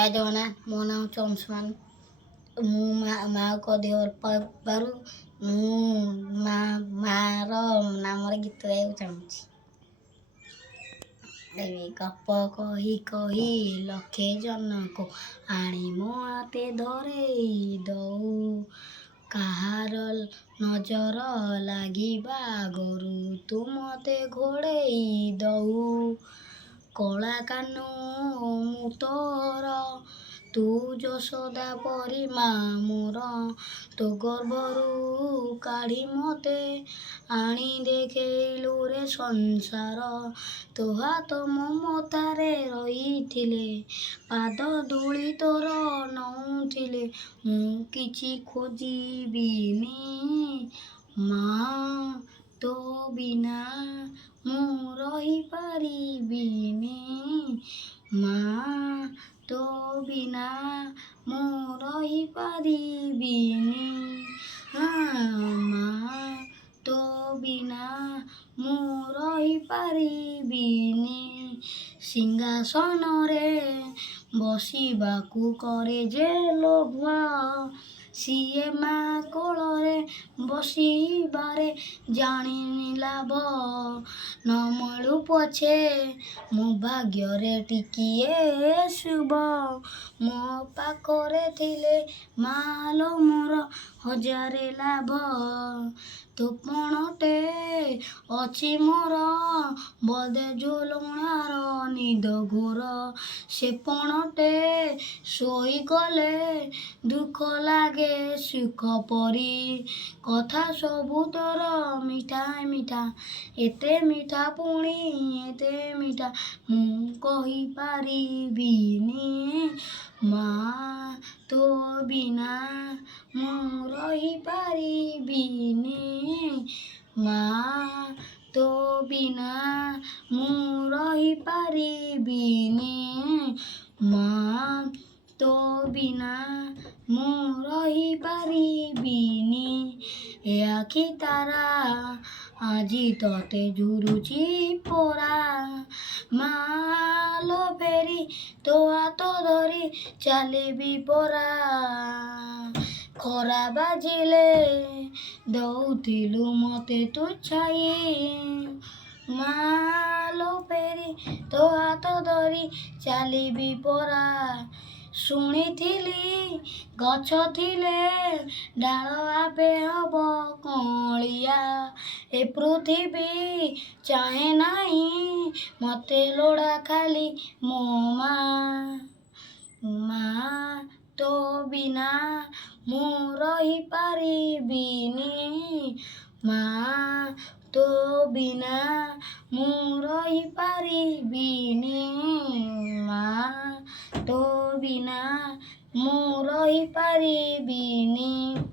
ଜୟ ଜଗନ୍ନାଥ। ମୋ ନାଁ ହେଉଛି ଅଂଶୁମାନ। ମୁଁ ମାଆଙ୍କ ଦେହ ପାରୁ ମୁଁ ମାଆର ନାମରେ ଗୀତ ଗାଇବାକୁ ଚାହୁଁଛି। ଗପ କହି କହି ଲକ୍ଷେ ଜନକୁ ଆଣି ମୋ ହାତେ ଧରେଇ ଦଉ। କାହାର ନଜର ଲାଗିବା ଆଗରୁ ତୁ ମତେ ଘୋଡ଼େଇ ଦଉ। କଳା କାନୁ ମୁଁ ତୋର, ତୁ ଯଶୋଦା ପରି ମା ମୋର। ତୋ ଗର୍ଭରୁ କାଢ଼ି ମତେ ଆଣି ଦେଖେଇଲୁ ରେ ସଂସାର। ତୋ ହାତ ମମତାରେ ରହିଥିଲେ, ପାଦ ଧୂଳି ତୋର ନଉଥିଲେ। ମୁଁ କିଛି ଖୋଜିବିନି ମା, ତୋ ବିନା ମୁଁ ରହିପାରିବିନି। ମା, ତୋ ବିନା ମୁଁ ରହିପାରିବିନି। ମା, ତୋ ବିନା ମୁଁ ରହିପାରିବିନି। ସିଂହାସନରେ ବସିବାକୁ କରେ ଯେ ଲୋଭ, ସିଏ ମା କୋଳରେ ବସିବାରେ ଜାଣିନି ଲାଭ। ନ ମିଳୁ ପଛେ ମୋ ଭାଗ୍ୟରେ ଟିକିଏ ଶୁଭ, ମୋ ପାଖରେ ଥିଲେ ମାଲୋ ମୋର ହଜାରେ ଲାଭ। ତୋ ପଣଟେ ଅଛି ମୋର ବଦେ ଝୁଲଣାର ନିଦ ଘୋର। ସେ ପଣଟେ ଶୋଇଗଲେ ଦୁଃଖ ଲାଗେ ସୁଖ ପରି। କଥା ସବୁ ତୋର ମିଠା ମିଠା, ଏତେ ମିଠା ପୁଣି ଏତେ ମିଠା ମୁଁ କହିପାରିବିନି। ମା, ତୋ ବିନା ମୁଁ ରହିପାରିବିନି। ମା, ତୋ ବିନା ମୁଁ ରହିପାରିବିନି। ମା, ତୋ ବିନା ମୁଁ ରହିପାରିବିନି। ଏ ଆଖି ତାରା ଆଜି ତତେ ଝୁରୁଛି ପରା। ମାଲୋ ଫେରି ତୋ ହାତ ଧରି ଚାଲିବି ପରା। ଖରା ବାଜିଲେ ଦଉଥିଲୁ ମତେ ତୁ ଛାଇ, ମାଲୋ ଫେରି ତୋ ହାତ ଧରି ଚାଲିବି ପରା। ଶୁଣିଥିଲି ଗଛ ଥିଲେ ଡାଳ ଆପେ ହବ କଅଁଳିଆ। ଏ ପୃଥିବୀ ଚାହେଁ ନାହିଁ ମତେ ଲୋଡ଼ା ଖାଲି ମୋ ମା। ମା, ତୋ ବିନା ମୁଁ ରହିପାରିବିନି। ମା, ତୋ ବିନା ମୁଁ ରହିପାରିବିନି। ମା, ତୋ ବିନା ମୁଁ ରହିପାରିବିନି।